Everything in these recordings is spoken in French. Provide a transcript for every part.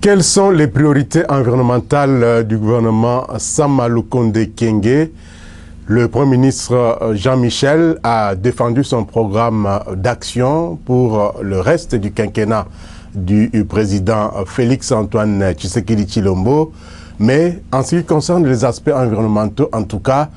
Quelles sont les priorités environnementales du gouvernement Sama Lukonde Kyenge? Le Premier ministre Jean-Michel a défendu son programme d'action pour le reste du quinquennat du président Félix-Antoine Tshisekedi Tshilombo. Mais en ce qui concerne les aspects environnementaux, en tout cas,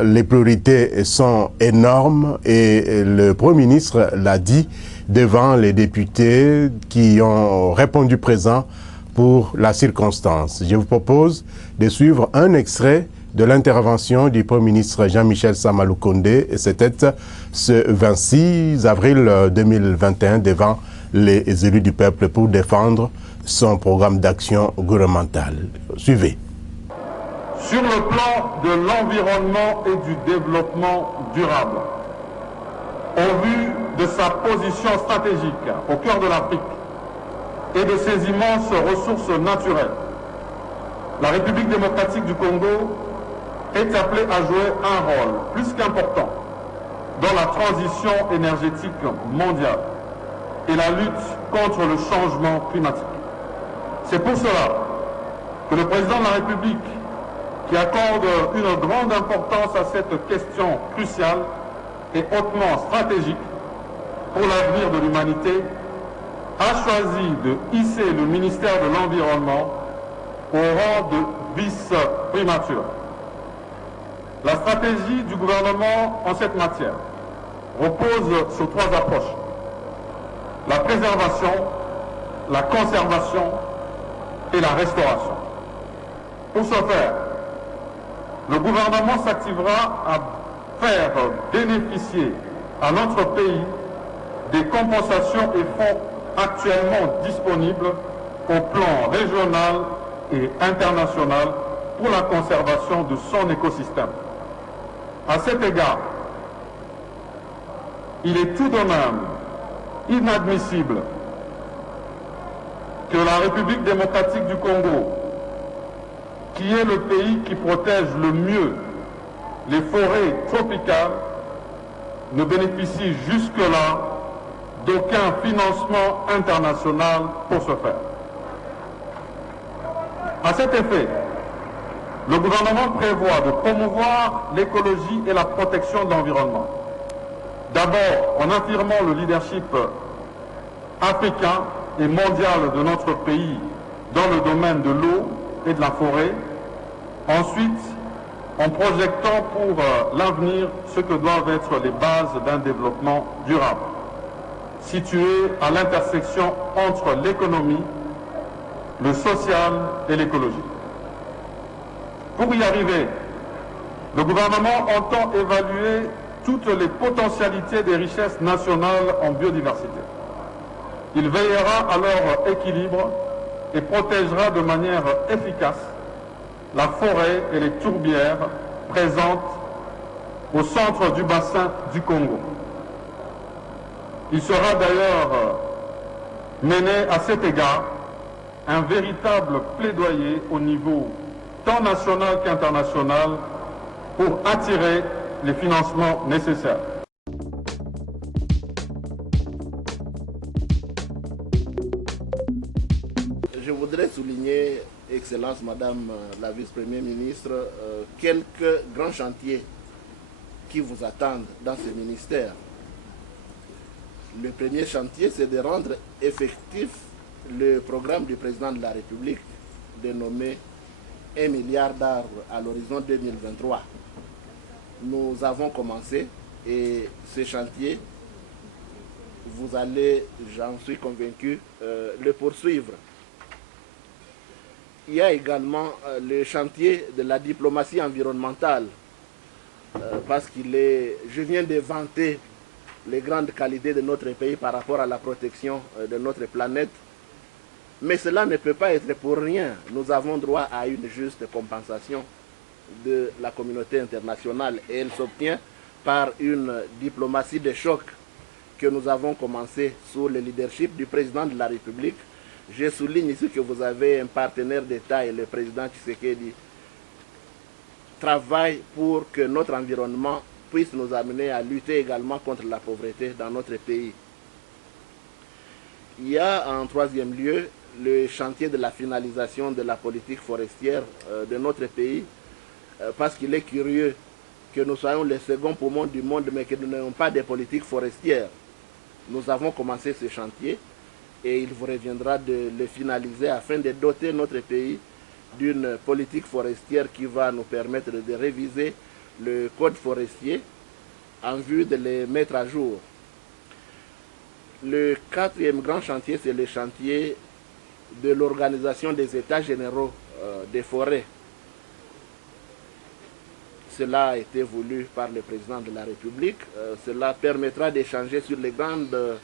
les priorités sont énormes et le Premier ministre l'a dit devant les députés qui ont répondu présent pour la circonstance. Je vous propose de suivre un extrait de l'intervention du Premier ministre Jean-Michel Sama Lukonde, et c'était ce 26 avril 2021 devant les élus du peuple pour défendre son programme d'action gouvernementale. Suivez. Sur le plan de l'environnement et du développement durable, au vu de sa position stratégique au cœur de l'Afrique et de ses immenses ressources naturelles, la République démocratique du Congo est appelée à jouer un rôle plus qu'important dans la transition énergétique mondiale et la lutte contre le changement climatique. C'est pour cela que le président de la République, qui accorde une grande importance à cette question cruciale et hautement stratégique pour l'avenir de l'humanité, a choisi de hisser le ministère de l'Environnement au rang de vice-primature. La stratégie du gouvernement en cette matière repose sur trois approches: la préservation, la conservation et la restauration. Pour ce faire, le gouvernement s'activera à faire bénéficier à notre pays des compensations et fonds actuellement disponibles au plan régional et international pour la conservation de son écosystème. À cet égard, il est tout de même inadmissible que la République démocratique du Congo, qui est le pays qui protège le mieux les forêts tropicales, ne bénéficie jusque-là d'aucun financement international pour ce faire. À cet effet, le gouvernement prévoit de promouvoir l'écologie et la protection de l'environnement. D'abord, en affirmant le leadership africain et mondial de notre pays dans le domaine de l'eau et de la forêt. Ensuite, en projetant pour l'avenir ce que doivent être les bases d'un développement durable, situé à l'intersection entre l'économie, le social et l'écologie. Pour y arriver, le gouvernement entend évaluer toutes les potentialités des richesses nationales en biodiversité. Il veillera à leur équilibre et protégera de manière efficace la forêt et les tourbières présentes au centre du bassin du Congo. Il sera d'ailleurs mené à cet égard un véritable plaidoyer au niveau tant national qu'international pour attirer les financements nécessaires. Je voudrais souligner, Excellence Madame la Vice-Première ministre, quelques grands chantiers qui vous attendent dans ce ministère. Le premier chantier, c'est de rendre effectif le programme du Président de la République dénommé 1 milliard d'arbres à l'horizon 2023. Nous avons commencé et ce chantier, vous allez, j'en suis convaincu, le poursuivre. Il y a également le chantier de la diplomatie environnementale, parce je viens de vanter les grandes qualités de notre pays par rapport à la protection de notre planète. Mais cela ne peut pas être pour rien. Nous avons droit à une juste compensation de la communauté internationale et elle s'obtient par une diplomatie de choc que nous avons commencé sous le leadership du président de la République. Je souligne ici que vous avez un partenaire d'État et le président Tshisekedi travaille pour que notre environnement puisse nous amener à lutter également contre la pauvreté dans notre pays. Il y a en troisième lieu le chantier de la finalisation de la politique forestière de notre pays, parce qu'il est curieux que nous soyons les seconds poumons du monde, mais que nous n'ayons pas de politique forestière. Nous avons commencé ce chantier et il vous reviendra de le finaliser afin de doter notre pays d'une politique forestière qui va nous permettre de réviser le code forestier en vue de les mettre à jour. Le quatrième grand chantier, c'est le chantier de l'organisation des états généraux des forêts. Cela a été voulu par le président de la République. Cela permettra d'échanger sur les grandes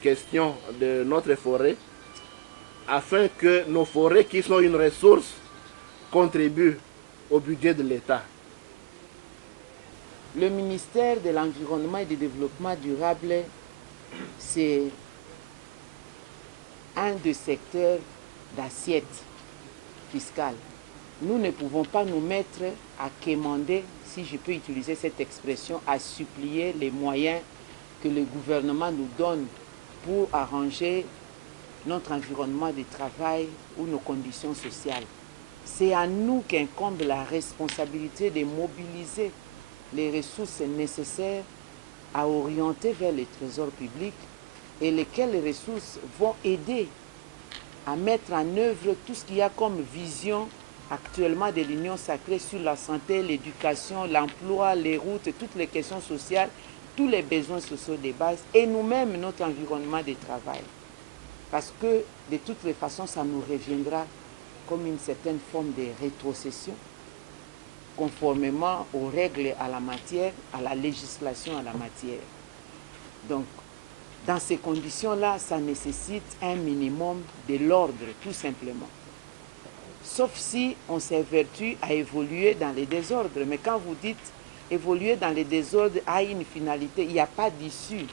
questions de notre forêt afin que nos forêts, qui sont une ressource, contribuent au budget de l'État. Le ministère de l'Environnement et du Développement durable, c'est un des secteurs d'assiette fiscale. Nous ne pouvons pas nous mettre à quémander, si je peux utiliser cette expression, à supplier les moyens que le gouvernement nous donne pour arranger notre environnement de travail ou nos conditions sociales. C'est à nous qu'incombe la responsabilité de mobiliser les ressources nécessaires à orienter vers les trésors publics et lesquelles ressources vont aider à mettre en œuvre tout ce qu'il y a comme vision actuellement de l'Union sacrée sur la santé, l'éducation, l'emploi, les routes, toutes les questions sociales, tous les besoins sociaux de base et nous-mêmes notre environnement de travail. Parce que de toutes les façons, ça nous reviendra comme une certaine forme de rétrocession, conformément aux règles à la matière, à la législation à la matière. Donc, dans ces conditions-là, ça nécessite un minimum de l'ordre, tout simplement. Sauf si on s'évertue à évoluer dans les désordres. Mais quand vous dites évoluer dans les désordres a une finalité, il n'y a pas d'issue.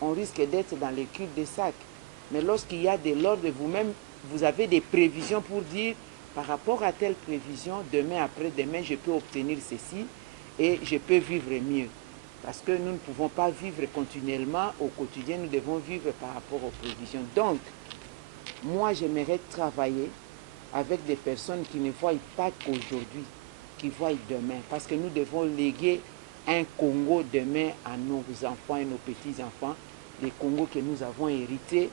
On risque d'être dans le cul-de-sac. Mais lorsqu'il y a de l'ordre, vous-même, vous avez des prévisions pour dire, par rapport à telle prévision, demain, après-demain, je peux obtenir ceci et je peux vivre mieux. Parce que nous ne pouvons pas vivre continuellement au quotidien, nous devons vivre par rapport aux prévisions. Donc, moi, j'aimerais travailler avec des personnes qui ne voient pas qu'aujourd'hui, qui voient demain. Parce que nous devons léguer un Congo demain à nos enfants et nos petits-enfants, les Congos que nous avons hérités,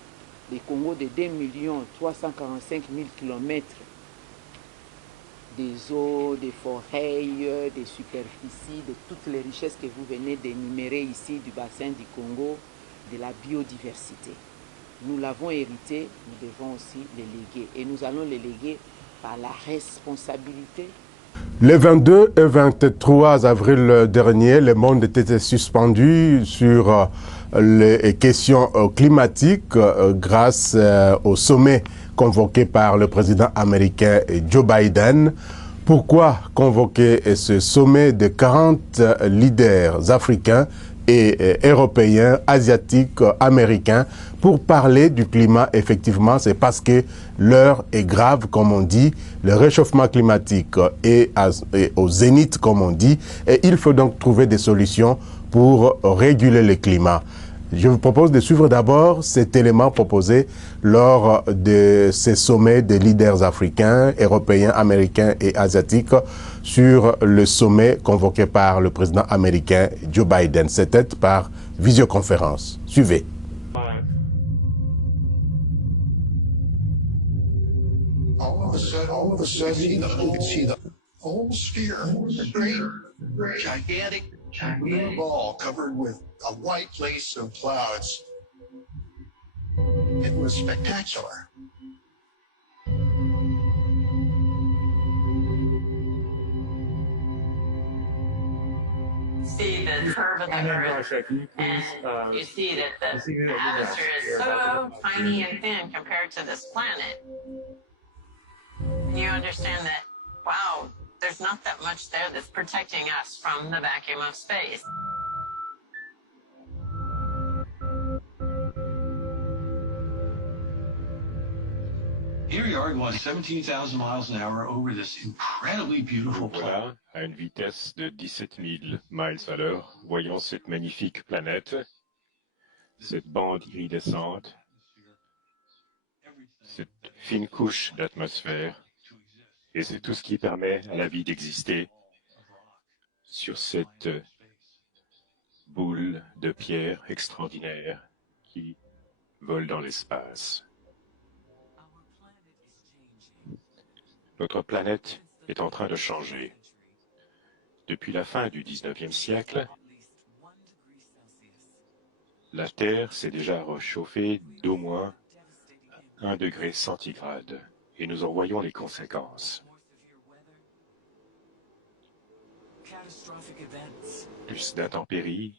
les Congos de 2 345 000 kilomètres des eaux, des forêts, des superficies, de toutes les richesses que vous venez d'énumérer ici du bassin du Congo, de la biodiversité. Nous l'avons hérité, nous devons aussi les léguer. Et nous allons les léguer par la responsabilité. Les 22 et 23 avril dernier, le monde était suspendu sur les questions climatiques grâce au sommet convoqué par le président américain Joe Biden. Pourquoi convoquer ce sommet de 40 leaders africains et européens, asiatiques, américains, pour parler du climat? Effectivement, c'est parce que l'heure est grave, comme on dit, le réchauffement climatique est au zénith, comme on dit, et il faut donc trouver des solutions pour réguler le climat. Je vous propose de suivre d'abord cet élément proposé lors de ces sommets des leaders africains, européens, américains et asiatiques sur le sommet convoqué par le président américain Joe Biden. C'était par visioconférence. Suivez. All of a sudden, you can see the whole sphere, a great, gigantic blue ball covered with a white lace of clouds. It was spectacular. See the curve of the Earth, and you see that the atmosphere is so tiny and thin compared to this planet. You understand that, wow, there's not that much there that's protecting us from the vacuum of space. Here we are going 17,000 miles an hour over this incredibly beautiful planet. Voilà, à une vitesse de 17 000 miles à l'heure, voyons cette magnifique planète, cette bande iridescente. cette fine couche d'atmosphère, et c'est tout ce qui permet à la vie d'exister sur cette boule de pierre extraordinaire qui vole dans l'espace. Notre planète est en train de changer. Depuis la fin du 19e siècle, la Terre s'est déjà réchauffée d'au moins 1 degré centigrade, et nous en voyons les conséquences. Plus d'intempéries,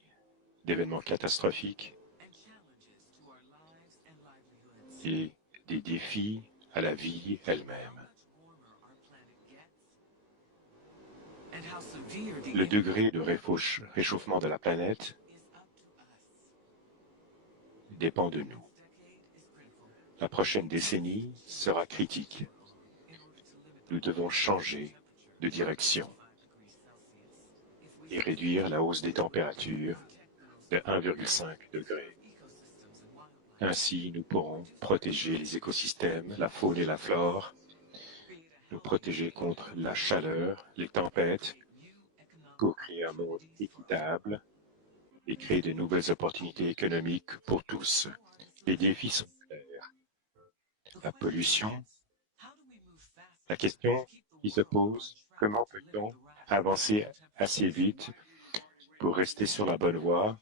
d'événements catastrophiques et des défis à la vie elle-même. Le degré de réchauffement de la planète dépend de nous. La prochaine décennie sera critique. Nous devons changer de direction et réduire la hausse des températures de 1,5 degré. Ainsi, nous pourrons protéger les écosystèmes, la faune et la flore, nous protéger contre la chaleur, les tempêtes, pour créer un monde équitable et créer de nouvelles opportunités économiques pour tous. Les défis sont clairs. La pollution, la question qui se pose, comment peut-on avancer assez vite pour rester sur la bonne voie?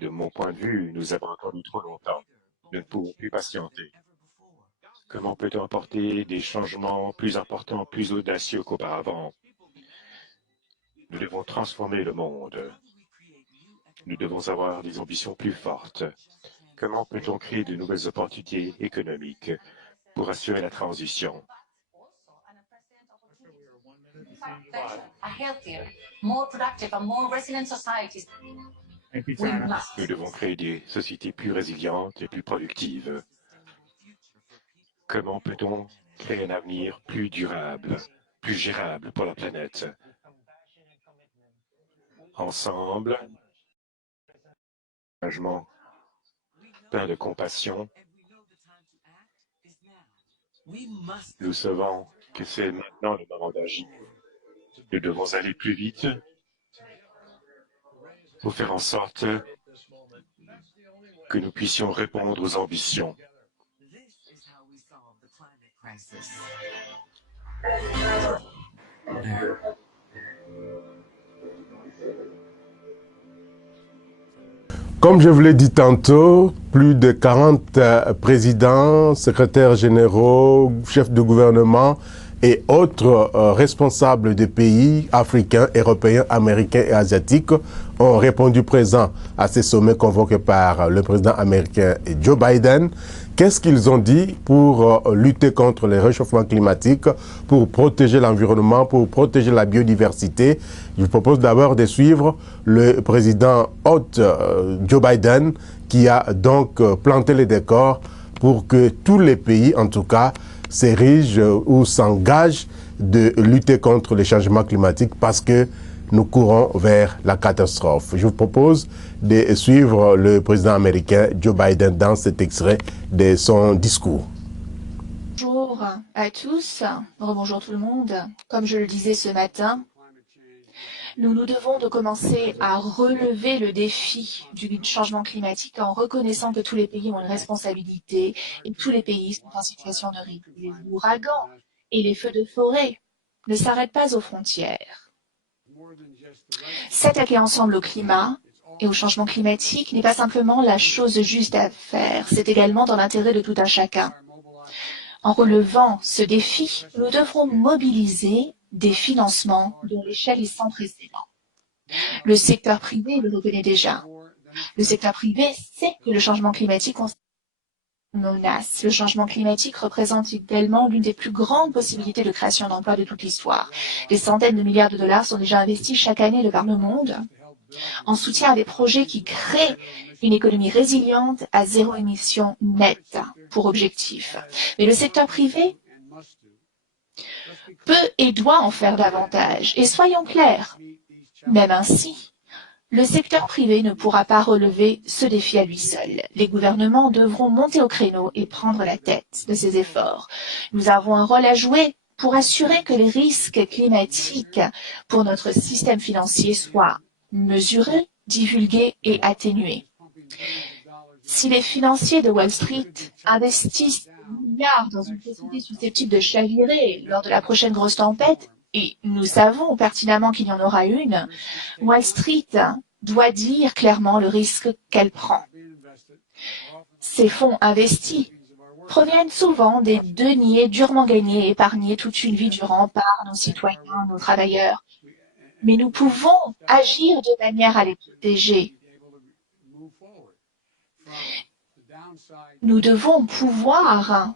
De mon point de vue, nous avons attendu trop longtemps. Nous ne pouvons plus patienter. Comment peut-on apporter des changements plus importants, plus audacieux qu'auparavant? Nous devons transformer le monde. Nous devons avoir des ambitions plus fortes. Comment peut-on créer de nouvelles opportunités économiques pour assurer la transition? Nous devons créer des sociétés plus résilientes et plus productives. Comment peut-on créer un avenir plus durable, plus gérable pour la planète? Ensemble, engagement plein de compassion, nous savons que c'est maintenant le moment d'agir. Nous devons aller plus vite pour faire en sorte que nous puissions répondre aux ambitions. Comme je vous l'ai dit tantôt, plus de 40 présidents, secrétaires généraux, chefs de gouvernement et autres responsables des pays africains, européens, américains et asiatiques ont répondu présents à ces sommets convoqués par le président américain Joe Biden. Qu'est-ce qu'ils ont dit pour lutter contre les réchauffements climatiques, pour protéger l'environnement, pour protéger la biodiversité? Je vous propose d'abord de suivre le président hôte Joe Biden qui a donc planté les décors pour que tous les pays, en tout cas, s'érigent ou s'engagent de lutter contre les changements climatiques parce que nous courons vers la catastrophe. Je vous propose de suivre le président américain Joe Biden dans cet extrait de son discours. Bonjour à tous, rebonjour tout le monde. Comme je le disais ce matin, nous devons de commencer à relever le défi du changement climatique en reconnaissant que tous les pays ont une responsabilité et tous les pays sont en situation de risque. Les ouragans et les feux de forêt ne s'arrêtent pas aux frontières. S'attaquer ensemble au climat et au changement climatique n'est pas simplement la chose juste à faire, c'est également dans l'intérêt de tout un chacun. En relevant ce défi, nous devrons mobiliser des financements dont l'échelle est sans précédent. Le secteur privé le reconnaît déjà. Le secteur privé sait que le changement climatique constitue une menace. Le changement climatique représente également l'une des plus grandes possibilités de création d'emplois de toute l'histoire. Des centaines de milliards de dollars sont déjà investis chaque année de par le monde en soutien à des projets qui créent une économie résiliente à zéro émission nette pour objectif. Mais le secteur privé peut et doit en faire davantage. Et soyons clairs, même ainsi, Le secteur privé ne pourra pas relever ce défi à lui seul. Les gouvernements devront monter au créneau et prendre la tête de ces efforts. Nous avons un rôle à jouer pour assurer que les risques climatiques pour notre système financier soient mesurés, divulgués et atténués. Si les financiers de Wall Street investissent des milliards dans une société susceptible de chavirer lors de la prochaine grosse tempête, et nous savons pertinemment qu'il y en aura une, Wall Street doit dire clairement le risque qu'elle prend. Ces fonds investis proviennent souvent des deniers durement gagnés et épargnés toute une vie durant par nos citoyens, nos travailleurs. Mais nous pouvons agir de manière à les protéger. Nous devons pouvoir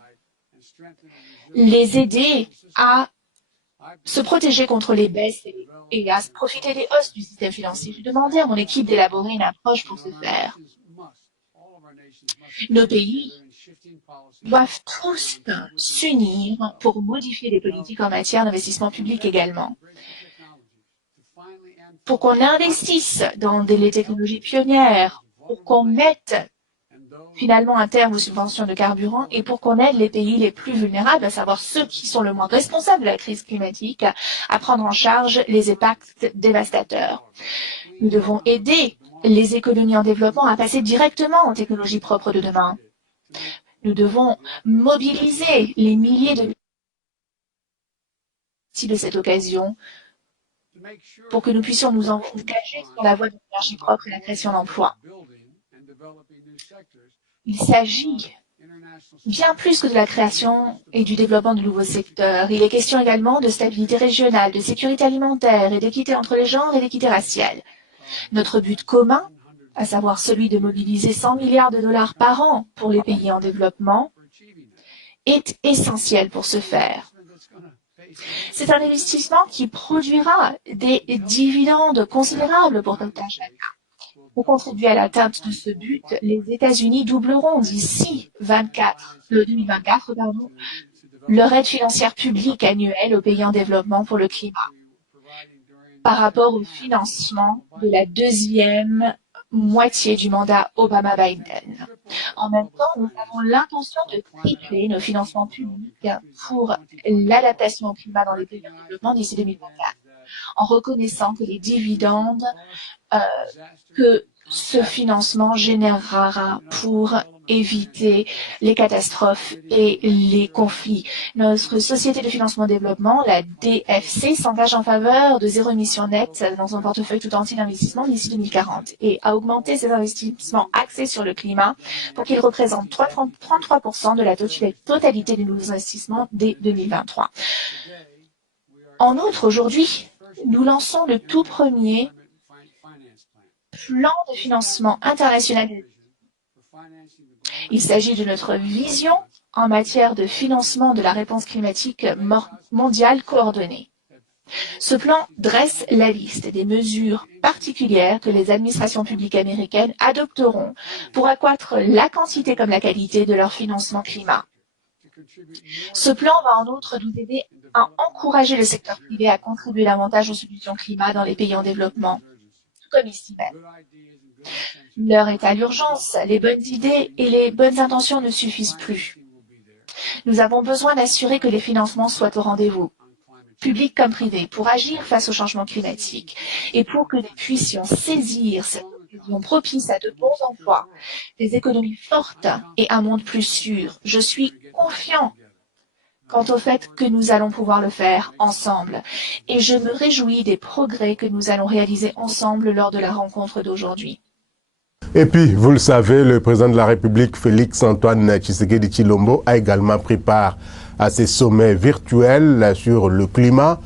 les aider à se protéger contre les baisses et à profiter des hausses du système financier. J'ai demandé à mon équipe d'élaborer une approche pour ce faire. Nos pays doivent tous s'unir pour modifier les politiques en matière d'investissement public également. Pour qu'on investisse dans les technologies pionnières, pour qu'on mette finalement un terme aux subventions de carburant et pour qu'on aide les pays les plus vulnérables, à savoir ceux qui sont le moins responsables de la crise climatique, à prendre en charge les impacts dévastateurs. Nous devons aider les économies en développement à passer directement aux technologies propres de demain. Nous devons mobiliser les milliers de cette occasion pour que nous puissions nous engager sur la voie de l'énergie propre et la création d'emplois. Il s'agit bien plus que de la création et du développement de nouveaux secteurs. Il est question également de stabilité régionale, de sécurité alimentaire et d'équité entre les genres et d'équité raciale. Notre but commun, à savoir celui de mobiliser 100 milliards de dollars par an pour les pays en développement, est essentiel pour ce faire. C'est un investissement qui produira des dividendes considérables pour Dr. Chaka. Pour contribuer à l'atteinte de ce but, les États-Unis doubleront d'ici 2024 leur aide financière publique annuelle aux pays en développement pour le climat par rapport au financement de la deuxième moitié du mandat Obama-Biden. En même temps, nous avons l'intention de tripler nos financements publics pour l'adaptation au climat dans les pays en développement d'ici 2024, en reconnaissant que les dividendes que ce financement générera pour éviter les catastrophes et les conflits. Notre société de financement développement, la DFC, s'engage en faveur de zéro émission nette dans son portefeuille tout entier d'investissement d'ici 2040 et a augmenté ses investissements axés sur le climat pour qu'ils représentent 33% de la totalité des nouveaux investissements dès 2023. En outre, aujourd'hui, nous lançons le tout premier plan de financement international. Il s'agit de notre vision en matière de financement de la réponse climatique mondiale coordonnée. Ce plan dresse la liste des mesures particulières que les administrations publiques américaines adopteront pour accroître la quantité comme la qualité de leur financement climat. Ce plan va en outre nous aider à encourager le secteur privé à contribuer davantage aux solutions climat dans les pays en développement, comme ici même. L'heure est à l'urgence, les bonnes idées et les bonnes intentions ne suffisent plus. Nous avons besoin d'assurer que les financements soient au rendez-vous, publics comme privés, pour agir face au changement climatique et pour que nous puissions saisir cette occasion propice à de bons emplois, des économies fortes et un monde plus sûr. Je suis confiant quant au fait que nous allons pouvoir le faire ensemble. Et je me réjouis des progrès que nous allons réaliser ensemble lors de la rencontre d'aujourd'hui. Et puis, vous le savez, le président de la République, Félix-Antoine Tshisekedi Tshilombo, a également pris part à ces sommets virtuels sur le climat.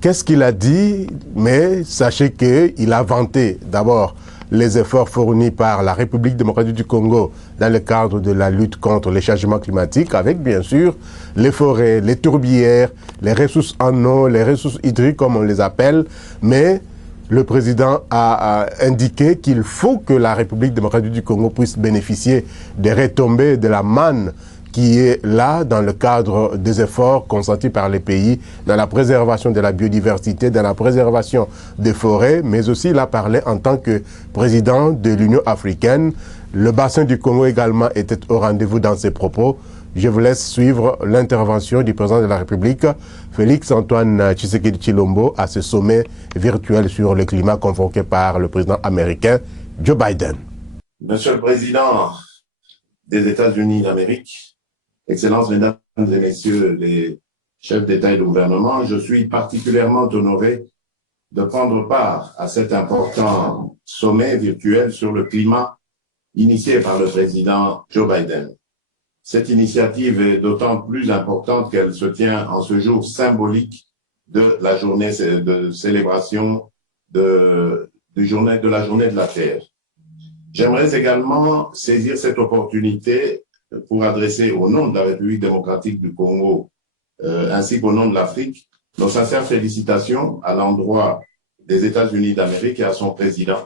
Qu'est-ce qu'il a dit? Mais sachez qu'il a vanté d'abord les efforts fournis par la République démocratique du Congo dans le cadre de la lutte contre les changements climatiques, avec bien sûr les forêts, les tourbières, les ressources en eau, les ressources hydriques comme on les appelle, mais le président a indiqué qu'il faut que la République démocratique du Congo puisse bénéficier des retombées de la manne qui est là dans le cadre des efforts consentis par les pays dans la préservation de la biodiversité, dans la préservation des forêts, mais aussi il a parlé en tant que président de l'Union africaine. Le bassin du Congo également était au rendez-vous dans ses propos. Je vous laisse suivre l'intervention du président de la République, Félix-Antoine Tshisekedi Tshilombo, à ce sommet virtuel sur le climat convoqué par le président américain Joe Biden. Monsieur le Président des États-Unis d'Amérique, Excellences, Mesdames et Messieurs les chefs d'État et de gouvernement, je suis particulièrement honoré de prendre part à cet important sommet virtuel sur le climat initié par le président Joe Biden. Cette initiative est d'autant plus importante qu'elle se tient en ce jour symbolique de la journée de célébration de la journée de la Terre. J'aimerais également saisir cette opportunité pour adresser au nom de la République démocratique du Congo ainsi qu'au nom de l'Afrique nos sincères félicitations à l'endroit des États-Unis d'Amérique et à son président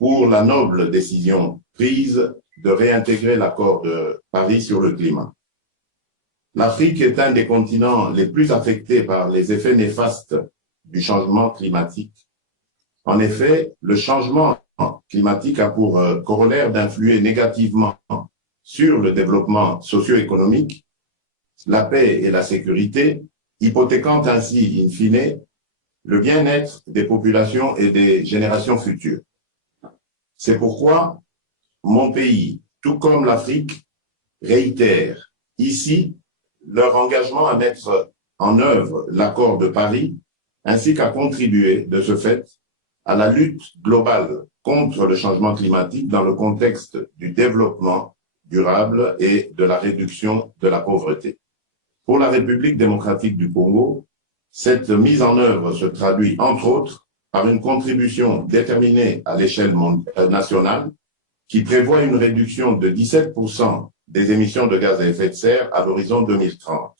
pour la noble décision prise de réintégrer l'accord de Paris sur le climat. L'Afrique est un des continents les plus affectés par les effets néfastes du changement climatique. En effet, le changement climatique a pour corollaire d'influer négativement sur le développement socio-économique, la paix et la sécurité, hypothéquant ainsi, in fine, le bien-être des populations et des générations futures. C'est pourquoi mon pays, tout comme l'Afrique, réitère ici leur engagement à mettre en œuvre l'accord de Paris, ainsi qu'à contribuer de ce fait à la lutte globale contre le changement climatique dans le contexte du développement durable et de la réduction de la pauvreté. Pour la République démocratique du Congo, cette mise en œuvre se traduit entre autres par une contribution déterminée à l'échelle nationale qui prévoit une réduction de 17% des émissions de gaz à effet de serre à l'horizon 2030.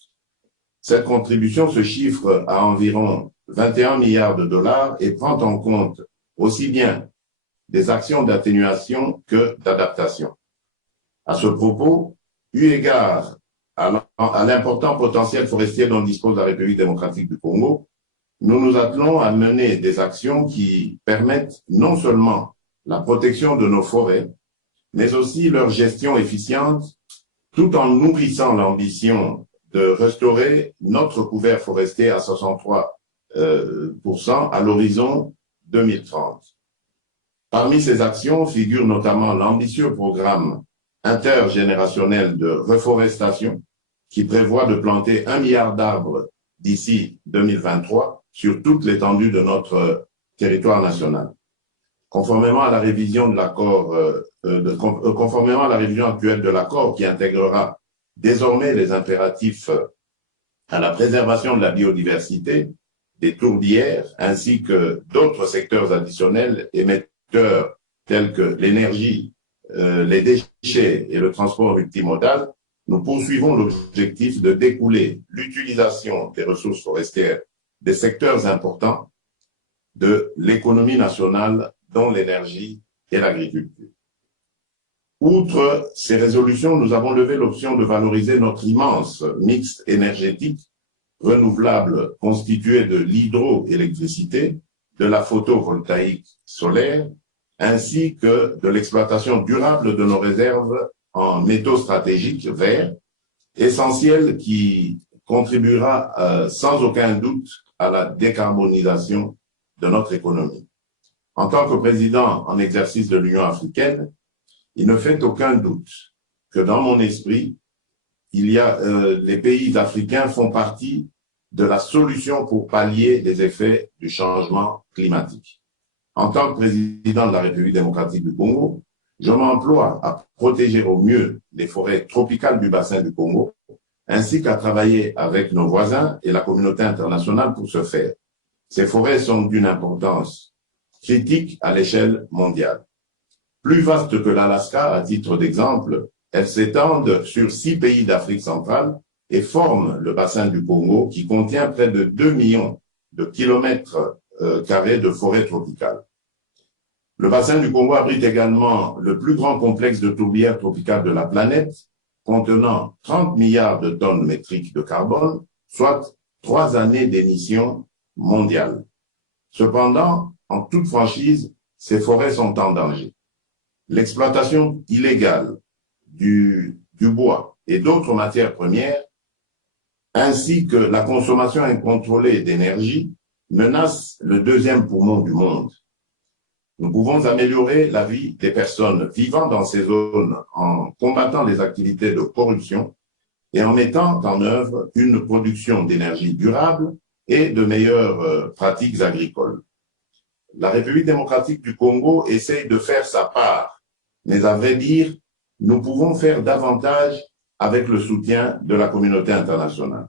Cette contribution se chiffre à environ 21 milliards de dollars et prend en compte aussi bien des actions d'atténuation que d'adaptation. À ce propos, eu égard à l'important potentiel forestier dont dispose la République démocratique du Congo, nous nous attelons à mener des actions qui permettent non seulement la protection de nos forêts, mais aussi leur gestion efficiente, tout en nourrissant l'ambition de restaurer notre couvert forestier à 63% à l'horizon 2030. Parmi ces actions figure notamment l'ambitieux programme intergénérationnel de reforestation qui prévoit de planter 1 milliard d'arbres d'ici 2023 sur toute l'étendue de notre territoire national. Conformément à la révision de l'accord, conformément à la révision actuelle de l'accord qui intégrera désormais les impératifs à la préservation de la biodiversité, des tourbières, ainsi que d'autres secteurs additionnels émetteurs tels que l'énergie, les déchets et le transport multimodal, nous poursuivons l'objectif de découler l'utilisation des ressources forestières des secteurs importants de l'économie nationale, dont l'énergie et l'agriculture. Outre ces résolutions, nous avons levé l'option de valoriser notre immense mix énergétique renouvelable constitué de l'hydroélectricité, de la photovoltaïque solaire, ainsi que de l'exploitation durable de nos réserves en métaux stratégiques verts, essentiel qui contribuera sans aucun doute à la décarbonisation de notre économie. En tant que président en exercice de l'Union africaine, il ne fait aucun doute que dans mon esprit, les pays africains font partie de la solution pour pallier les effets du changement climatique. En tant que président de la République démocratique du Congo, je m'emploie à protéger au mieux les forêts tropicales du bassin du Congo, ainsi qu'à travailler avec nos voisins et la communauté internationale pour ce faire. Ces forêts sont d'une importance critique à l'échelle mondiale. Plus vaste que l'Alaska, à titre d'exemple, elles s'étendent sur 6 pays d'Afrique centrale et forment le bassin du Congo qui contient près de 2 millions de kilomètres carrés de forêts tropicales. Le bassin du Congo abrite également le plus grand complexe de tourbières tropicales de la planète, contenant 30 milliards de tonnes métriques de carbone, soit 3 années d'émissions mondiales. Cependant, en toute franchise, ces forêts sont en danger. L'exploitation illégale du bois et d'autres matières premières, ainsi que la consommation incontrôlée d'énergie, menacent le deuxième poumon du monde. Nous pouvons améliorer la vie des personnes vivant dans ces zones en combattant les activités de corruption et en mettant en œuvre une production d'énergie durable et de meilleures pratiques agricoles. La République démocratique du Congo essaye de faire sa part, mais à vrai dire, nous pouvons faire davantage avec le soutien de la communauté internationale.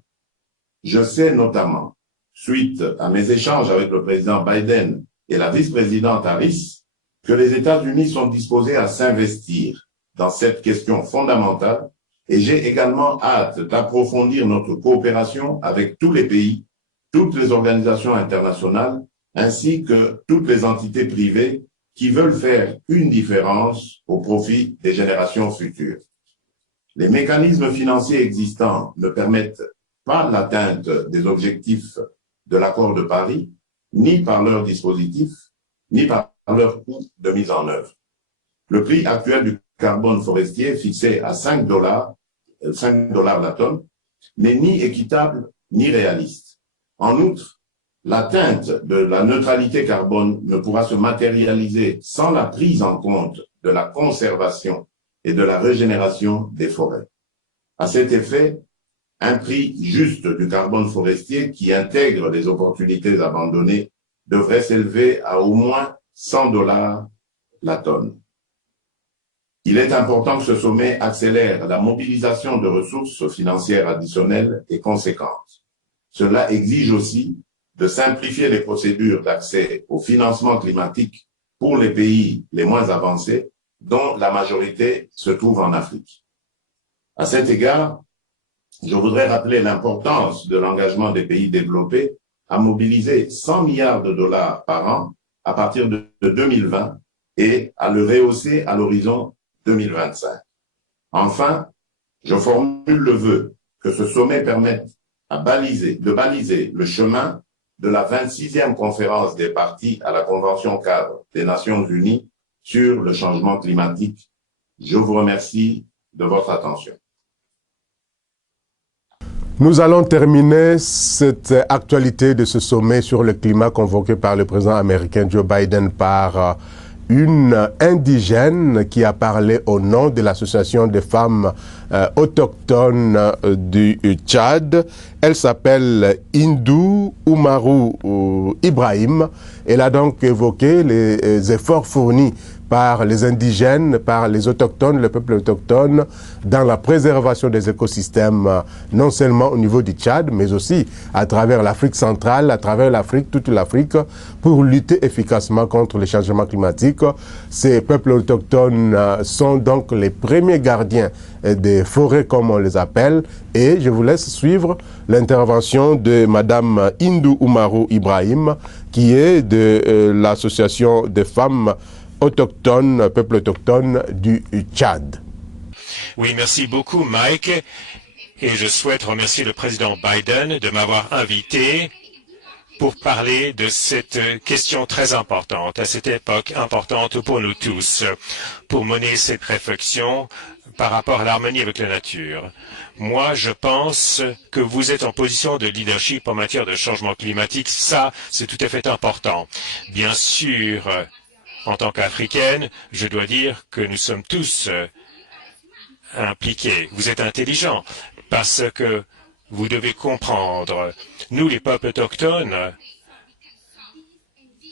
Je sais notamment, suite à mes échanges avec le président Biden et la vice-présidente Harris, que les États-Unis sont disposés à s'investir dans cette question fondamentale et j'ai également hâte d'approfondir notre coopération avec tous les pays, toutes les organisations internationales, ainsi que toutes les entités privées qui veulent faire une différence au profit des générations futures. Les mécanismes financiers existants ne permettent pas l'atteinte des objectifs de l'accord de Paris, ni par leur dispositif, ni par leur coût de mise en œuvre. Le prix actuel du carbone forestier fixé à 5 dollars la tonne n'est ni équitable ni réaliste. En outre, l'atteinte de la neutralité carbone ne pourra se matérialiser sans la prise en compte de la conservation et de la régénération des forêts. À cet effet, un prix juste du carbone forestier qui intègre les opportunités abandonnées devrait s'élever à au moins 100 dollars la tonne. Il est important que ce sommet accélère la mobilisation de ressources financières additionnelles et conséquentes. Cela exige aussi de simplifier les procédures d'accès au financement climatique pour les pays les moins avancés, dont la majorité se trouve en Afrique. À cet égard, je voudrais rappeler l'importance de l'engagement des pays développés à mobiliser 100 milliards de dollars par an à partir de 2020 et à le rehausser à l'horizon 2025. Enfin, je formule le vœu que ce sommet permette de baliser le chemin de la 26e conférence des parties à la Convention cadre des Nations Unies sur le changement climatique. Je vous remercie de votre attention. Nous allons terminer cette actualité de ce sommet sur le climat convoqué par le président américain Joe Biden par une indigène qui a parlé au nom de l'association des femmes autochtones du Tchad. Elle s'appelle Hindou Oumarou Ibrahim. Elle a donc évoqué les efforts fournis par les indigènes, par les autochtones, le peuple autochtone, dans la préservation des écosystèmes, non seulement au niveau du Tchad, mais aussi à travers l'Afrique centrale, à travers l'Afrique, toute l'Afrique, pour lutter efficacement contre les changements climatiques. Ces peuples autochtones sont donc les premiers gardiens des forêts, comme on les appelle, et je vous laisse suivre l'intervention de Madame Hindou Oumarou Ibrahim, qui est de l'association des femmes autochtones, peuple autochtone du Tchad. Oui, merci beaucoup, Mike. Et je souhaite remercier le président Biden de m'avoir invité pour parler de cette question très importante, à cette époque importante pour nous tous, pour mener cette réflexion par rapport à l'harmonie avec la nature. Moi, je pense que vous êtes en position de leadership en matière de changement climatique. Ça, c'est tout à fait important. Bien sûr, en tant qu'Africaine, je dois dire que nous sommes tous impliqués. Vous êtes intelligents parce que vous devez comprendre, nous les peuples autochtones,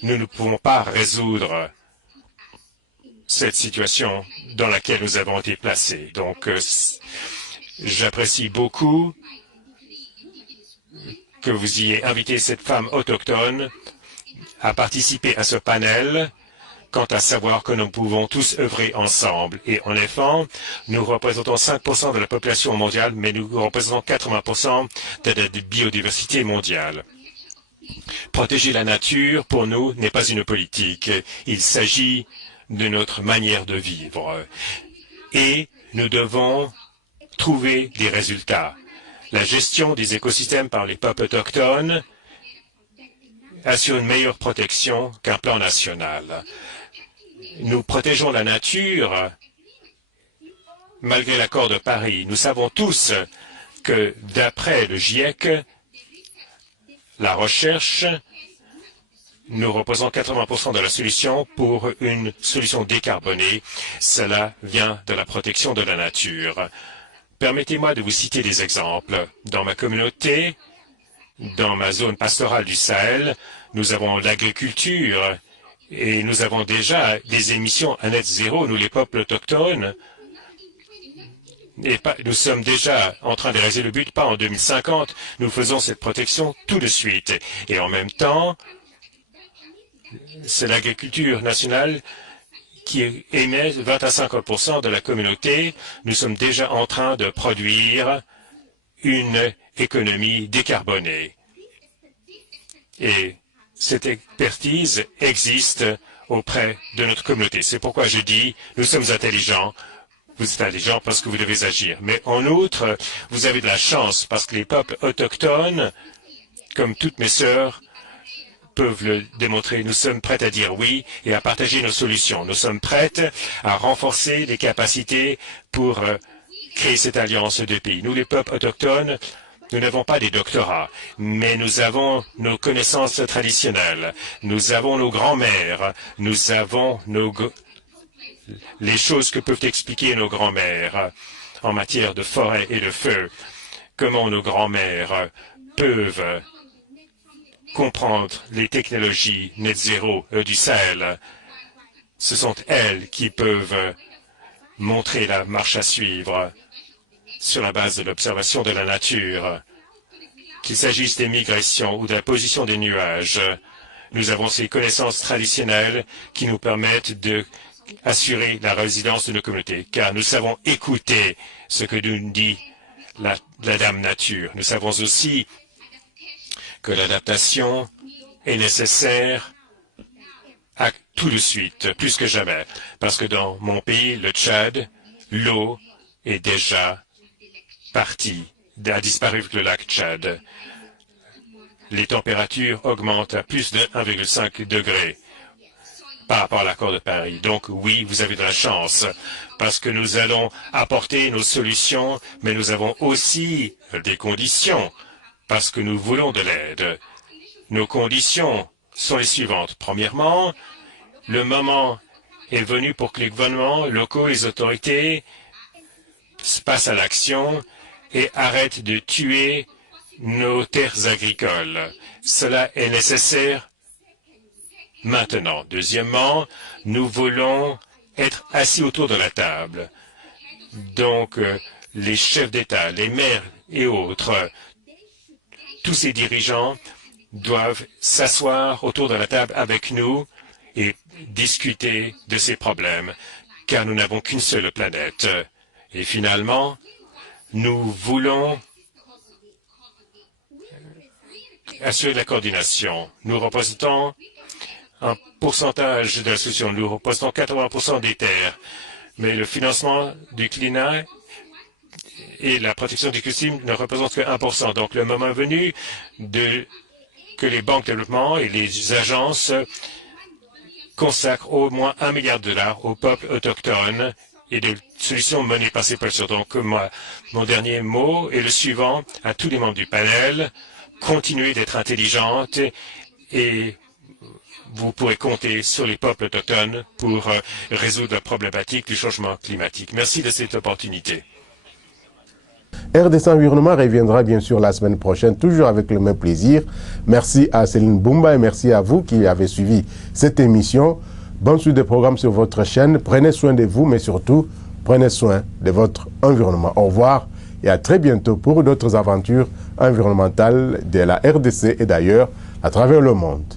nous ne pouvons pas résoudre cette situation dans laquelle nous avons été placés. Donc, j'apprécie beaucoup que vous ayez invité cette femme autochtone à participer à ce panel quant à savoir que nous pouvons tous œuvrer ensemble. Et en effet, nous représentons 5% de la population mondiale, mais nous représentons 80% de la biodiversité mondiale. Protéger la nature, pour nous, n'est pas une politique. Il s'agit de notre manière de vivre. Et nous devons trouver des résultats. La gestion des écosystèmes par les peuples autochtones assure une meilleure protection qu'un plan national. Nous protégeons la nature malgré l'accord de Paris. Nous savons tous que d'après le GIEC, la recherche, nous représentons 80% de la solution pour une solution décarbonée. Cela vient de la protection de la nature. Permettez-moi de vous citer des exemples. Dans ma communauté, dans ma zone pastorale du Sahel, nous avons l'agriculture et nous avons déjà des émissions à net zéro, nous les peuples autochtones. Et nous sommes déjà en train de réaliser le but, pas en 2050. Nous faisons cette protection tout de suite. Et en même temps, c'est l'agriculture nationale qui émet 20 à 50% de la communauté. Nous sommes déjà en train de produire une économie décarbonée. Et cette expertise existe auprès de notre communauté. C'est pourquoi je dis, nous sommes intelligents. Vous êtes intelligents parce que vous devez agir. Mais en outre, vous avez de la chance parce que les peuples autochtones, comme toutes mes sœurs, peuvent le démontrer. Nous sommes prêts à dire oui et à partager nos solutions. Nous sommes prêts à renforcer les capacités pour créer cette alliance de pays. Nous, les peuples autochtones, nous n'avons pas des doctorats, mais nous avons nos connaissances traditionnelles. Nous avons nos grands-mères. Nous avons les choses que peuvent expliquer nos grands-mères en matière de forêt et de feu. Comment nos grands-mères peuvent comprendre les technologies net zéro du Sahel. Ce sont elles qui peuvent montrer la marche à suivre sur la base de l'observation de la nature. Qu'il s'agisse des migrations ou de la position des nuages, nous avons ces connaissances traditionnelles qui nous permettent de assurer la résilience de nos communautés, car nous savons écouter ce que nous dit la Dame Nature. Nous savons aussi que l'adaptation est nécessaire à tout de suite, plus que jamais, parce que dans mon pays, le Tchad, l'eau est déjà partie, a disparu avec le lac Tchad. Les températures augmentent à plus de 1,5 degré. Par rapport à l'accord de Paris. Donc oui, vous avez de la chance, parce que nous allons apporter nos solutions, mais nous avons aussi des conditions, parce que nous voulons de l'aide. Nos conditions sont les suivantes. Premièrement, le moment est venu pour que les gouvernements locaux, les autorités, passent à l'action et arrêtent de tuer nos terres agricoles. Cela est nécessaire maintenant. Deuxièmement, nous voulons être assis autour de la table. Donc, les chefs d'État, les maires et autres, tous ces dirigeants doivent s'asseoir autour de la table avec nous et discuter de ces problèmes, car nous n'avons qu'une seule planète. Et finalement, nous voulons assurer la coordination. Nous représentons un pourcentage de la solution. Nous représentons 80% des terres, mais le financement du climat et la protection des écosystèmes ne représentent que 1%. Donc, le moment venu que les banques de développement et les agences consacrent au moins $1 milliard aux peuples autochtones et des solutions menées par ces peuples. Donc, mon dernier mot est le suivant à tous les membres du panel. Continuez d'être intelligentes et vous pourrez compter sur les peuples autochtones pour résoudre la problématique du changement climatique. Merci de cette opportunité. RDC Environnement reviendra bien sûr la semaine prochaine, toujours avec le même plaisir. Merci à Céline Boumba et merci à vous qui avez suivi cette émission. Bonne suite de programmes sur votre chaîne. Prenez soin de vous, mais surtout, prenez soin de votre environnement. Au revoir et à très bientôt pour d'autres aventures environnementales de la RDC et d'ailleurs à travers le monde.